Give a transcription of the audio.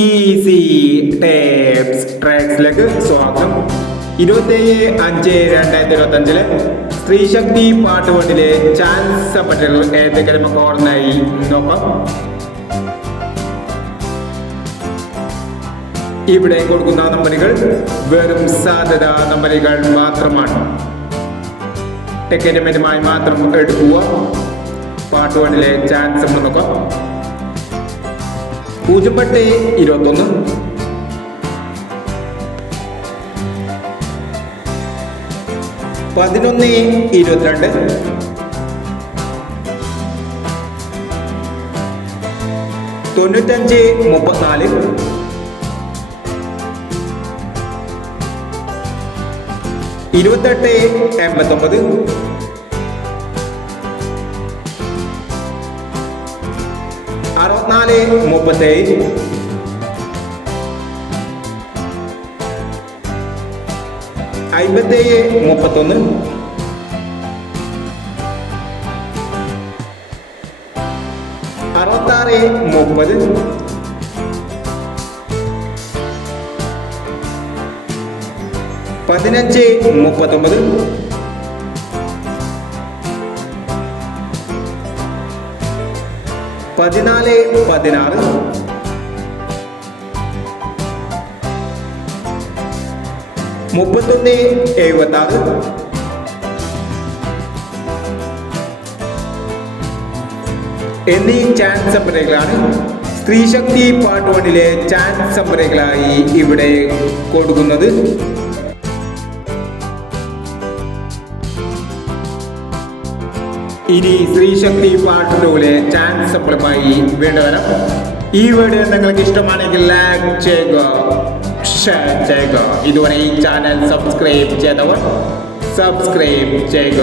Easy tapes ട്രാക്സിലേക്ക് സ്വാഗതം. ഇരുപത്തേഴ് അഞ്ച് രണ്ടായിരത്തി ഇരുപത്തി അഞ്ചിൽ സ്ത്രീശക്തി പാട്ടുകൊണ്ടിലെ ചാൻസ് പറ്റുകൾ ഏതെങ്കിലും നമുക്ക് ഓർമ്മയായി? നോക്കാം. ഇവിടെ കൊടുക്കുന്ന നമ്പറുകൾ വെറും സാധ്യത നമ്പറുകൾ മാത്രമാണ്. ടെക്കനമെന്റുമായി മാത്രം എടുക്കുക. പാട്ടുപാടിലെ ചാൻസ് നോക്കാം. പൂജ്യം എട്ട് ഇരുപത്തൊന്ന്. പതിനൊന്ന് ഇരുപത്തിരണ്ട്. തൊണ്ണൂറ്റഞ്ച് മുപ്പത്തിനാല്. ഇരുപത്തെട്ട് എൺപത്തൊമ്പത്. അറുപത്തിനാല് മുപ്പത്തേഴ്. അമ്പത്തേഴ് മുപ്പത്തൊന്ന്. അറുപത്താറ് മുപ്പത്. പതിനഞ്ച് മുപ്പത്തൊമ്പത്. പതിനാല് പതിനാറ്. മുപ്പത്തൊന്ന് എഴുപത്തി ആറ് എന്നീ ചാൻസ് സംഭരങ്ങളാണ് സ്ത്രീശക്തി പാർട്ട് വണ്ണിലെ ചാൻസ് സംഭരങ്ങളായി ഇവിടെ കൊടുക്കുന്നത്. ഇനി ശ്രീശക്തി പാർട്ട് ടൂലെ ചാൻസ് സപ്ലമായി വരാം. ഈ വീഡിയോ നിങ്ങൾക്ക് ഇഷ്ടമാണെങ്കിൽ ലൈക്ക് ചെയ്യുക ഷെയർ ചെയ്യുക. ഇതുവരെ ഈ ചാനൽ സബ്സ്ക്രൈബ് ചെയ്തവർ സബ്സ്ക്രൈബ് ചെയ്യുക.